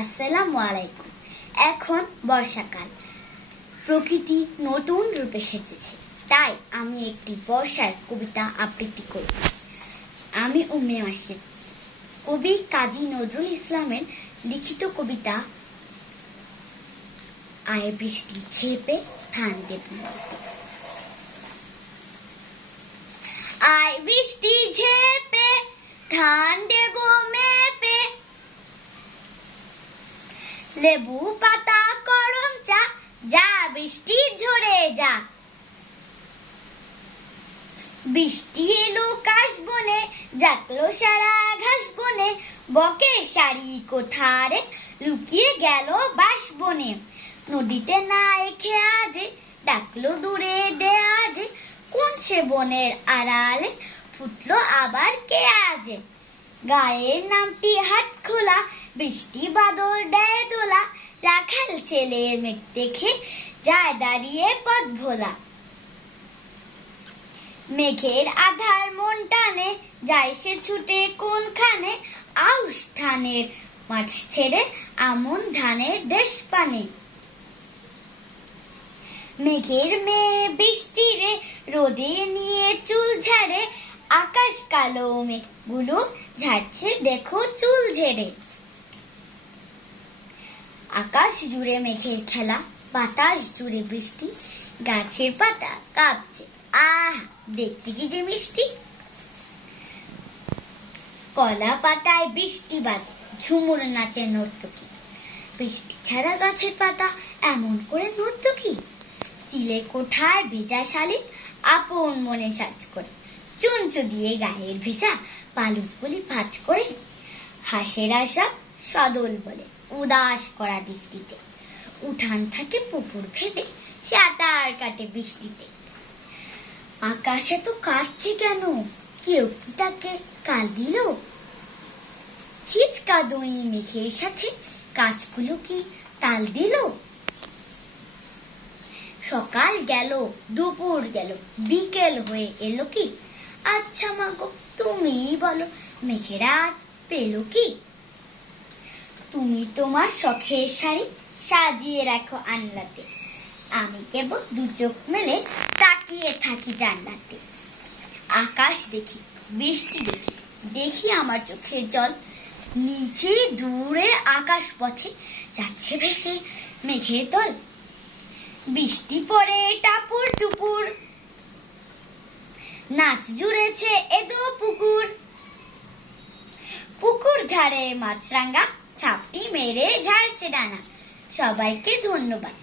আসসালামু আলাইকুম। এখন বর্ষাকাল, প্রকৃতি নতুন রূপে সেজেছে, তাই আমি একটি বর্ষার কবিতা আবৃত্তি করব। আমি উম্মে মাসিদ। কবি কাজী নজরুল ইসলামের লিখিত কবিতা আয় বৃষ্টি ঝেপে ধান দেব মেপে। আয় বৃষ্টি ঝেপে ধান দেব মেপে, লেবু পাতা করম চা, যা বৃষ্টি ঝরে যা। বৃষ্টি এলো কাশ বনে, জাগলো সারা ঘাস বনে, বকের শাড়ি কোঠারে লুকিয়ে গেল বাঁশ বনে। নদীতে নাই খেয়াজে, ডাকলো দূরে দেয়াজে, কোন সে বনের আড়ালে ফুটলো আবার কে আজে। গায়ের নামটি হাট খোলা, বৃষ্টি বাদল দেয় দোলা, রাখাল ছেলে মেঘ দেখে যায় দাঁড়িয়ে পথ ভোলা। মেঘের আধার মন টানে, যায় সে ছুটে কোনখানে, আউশ ধানের মাঠ ছেড়ে আমন ধানের দেশ পানে। মেঘের মেয়ে বৃষ্টি রে রোদে নিয়ে চুল ঝাড়ে, আকাশ কালো মেঘগুলো ঝাড়ছে দেখো চুল ঝেড়ে। আকাশ জুড়ে মেঘের খেলা, বাতাস জুড়ে বৃষ্টি, গাছের পাতা কাঁপছে, আহ দেখতে কি যে মিষ্টি। কলা পাতায় বৃষ্টি বাজে, ঝুমুর নাচে নর্তকী, বৃষ্টি ছাড়া গাছের পাতা এমন করে নর্তকী। চিলে কোঠার ভেজা শালিক আপন মনে সাজ করে, চুনচু দিয়ে গায়ের ভেজা পালক গুলি ভাঁজ করে। হাঁসের আশা সদল বলে উদাস করা দৃষ্টিতে, উঠান থাকে পুকুর ভেবে সাঁতার কাটে বৃষ্টিতে। আকাশে তো কাটছে কেন, কেউ কি তাকে কাল দিল? ছিচকা দই মেঘের সাথে গাছগুলো কি তাল দিল? সকাল গেল, দুপুর গেল, বিকেল হয়ে এলো কি? আচ্ছা মাগো তুমিই বলো, মেঘেরা আজ পেলো কি? তুমি তোমার শখের শাড়ি সাজিয়ে রাখো আনলাতে, আমি কেবল দু চোখ মেলে তাকিয়ে থাকি জানলাতে। আকাশ দেখি, বৃষ্টি দেখি, দেখি আমার চোখের জল, নিচে দূরে আকাশ পথে যাচ্ছে ভেসে মেঘের দল। বৃষ্টি পড়ে টাপুর টুপুর, নাচ জুড়েছে এদো পুকুর, পুকুর ধারে মাছরাঙা ছাপটি মেরে ঝাড়ছে ডানা। সবাইকে ধন্যবাদ।